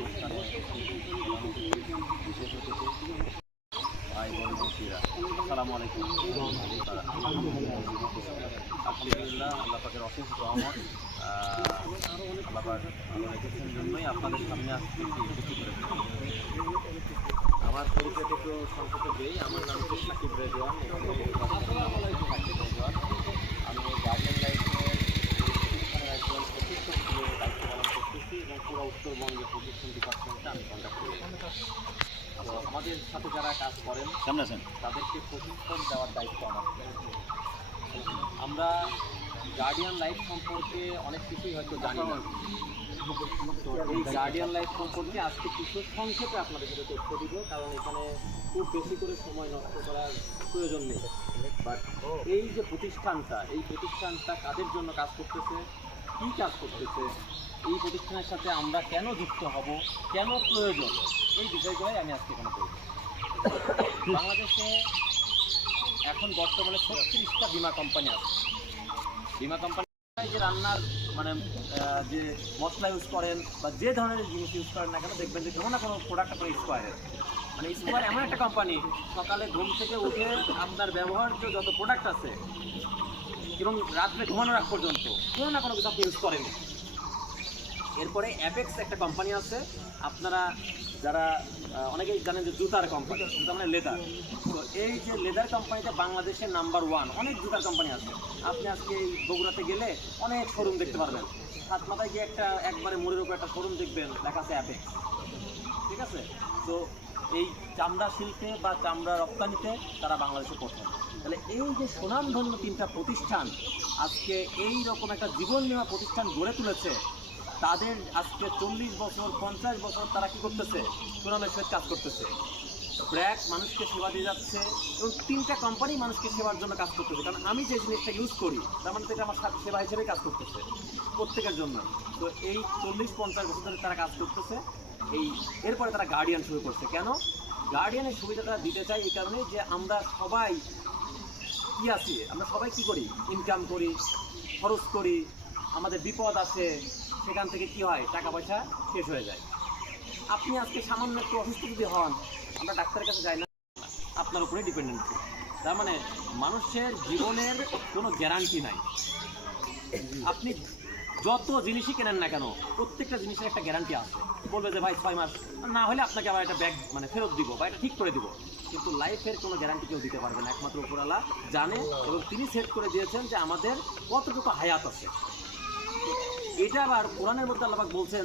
অনুষ্ঠানে বিশেষ অতিথি ভাই বোন মুক্তিরা, আসসালামু আলাইকুম। আলহামদুলিল্লাহ, আল্লাহ পাকের অশেষ রহমত। আল্লাহ পাক ভালো রেখেছেন জন্যই আপনাদের সামনে আজকে উপস্থিত হয়েছে। আমার পরিচয়টা একটু সংক্ষেপে দিই। আমার নাম হচ্ছে সাকিব রেজওয়ান। আমি গার্ডিয়ান লাইফের প্রতিষ্ঠানের একজন প্রশিক্ষক হিসেবে দায়িত্ব পালন করতেছি এবং পুরো উত্তরবঙ্গের প্রশিক্ষণ ডিপার্টমেন্টে আমি কন্ট্যাক্ট করি। তো আমাদের সাথে যারা কাজ করেন তাদেরকে প্রশিক্ষণ দেওয়ার দায়িত্ব আমার। আমরা গার্ডিয়ান লাইফ সম্পর্কে অনেক কিছুই হয়তো জানি না। তো এই গার্ডিয়ান লাইফ সম্পর্কে আজকে কিছু সংক্ষেপে আপনাদের সাথে তথ্য দিব, কারণ এখানে খুব বেশি করে সময় নষ্ট করার প্রয়োজন নেই। বাট এই যে প্রতিষ্ঠানটা কাদের জন্য কাজ করতেছে, কী কাজ করতেছে, এই প্রতিষ্ঠানের সাথে আমরা কেন যুক্ত হব, কেন প্রয়োজন, এই বিষয়গুলোই আমি আজকে এখানে বলব। বাংলাদেশে এখন বর্তমানে 36টা বিমা কোম্পানি আছে। বিমা কোম্পানি যে রান্নার যে মশলা ইউজ করেন বা যে ধরনের জিনিস ইউজ করেন না কেন, দেখবেন যে কোনো না কোনো প্রোডাক্ট আপনার স্কোয়ারের স্কোয়ার এমন একটা কোম্পানি, সকালে ঘুম থেকে উঠে আপনার ব্যবহার্য যত প্রোডাক্ট আছে এবং রাত্রে ঘুমানোর আগ পর্যন্ত কোনো না কোনো কিছু আপনি ইউজ করেন। এরপরে অ্যাপেক্স একটা কোম্পানি আছে, আপনারা যারা অনেকেই জানেন যে জুতার কোম্পানি, জুতা মানে লেদার। তো এই যে লেদার কোম্পানিটা বাংলাদেশের নাম্বার 1। অনেক জুতার কোম্পানি আছে। আপনি আজকে এই বগুড়াতে গেলে অনেক শোরুম দেখতে পারবেন। হাত মাথায় গিয়ে একবারে মোড়ের উপর একটা শোরুম দেখবেন, লেখা আছে অ্যাপেক্স। ঠিক আছে? তো এই চামড়া শিল্পে বা চামড়া রপ্তানিতে তারা বাংলাদেশে প্রথম। তাহলে এই যে সুনামধন্য 3টা প্রতিষ্ঠান আজকে এই রকম একটা জীবন বীমা প্রতিষ্ঠান গড়ে তুলেছে, তাদের আজকে 40 বছর 50 বছর তারা কী করতেছে, সুনামের সহিত কাজ করতেছে। ব্র্যাক মানুষকে সেবা দিয়ে যাচ্ছে এবং 3টা কোম্পানি মানুষকে সেবার জন্য কাজ করতেছে। কারণ আমি যে জিনিসটা ইউজ করি তার মানে এটা আমার সেবা হিসেবেই কাজ করতেছে প্রত্যেকের জন্য। তো এই 40-50 বছর ধরে তারা কাজ করতেছে। এরপরে তারা গার্ডিয়ান শুরু করছে। কেন গার্ডিয়ানের সুবিধাটা দিতে চাই? এই কারণে যে আমরা সবাই কি আছি, আমরা সবাই কি করি, ইনকাম করি, খরচ করি, আমাদের বিপদ আছে, সেখান থেকে কি হয়, টাকা পয়সা শেষ হয়ে যায়। আপনি আজকে সামান্য একটু অসুস্থ যদি হন, আমরা ডাক্তারের কাছে যাই না, আপনার উপরে ডিপেন্ডেন্ট। তার মানে মানুষের জীবনের কোনো গ্যারান্টি নাই। আপনি যত জিনিসই কেনেন না কেন, প্রত্যেকটা জিনিসের একটা গ্যারান্টি আছে। বলবে যে ভাই 6 মাস না হলে আপনাকে আবার একটা ব্যাগ ফেরত দিব বা এটা ঠিক করে দিব। কিন্তু লাইফের কোনো গ্যারান্টি কেউ দিতে পারবে না, একমাত্র উপরওয়ালা জানে। এবং তিনি সেট করে দিয়েছেন যে আমাদের কতটুকু হায়াত আছে। এটা আবার কোরআনের মধ্যে আল্লাহ পাক বলছেন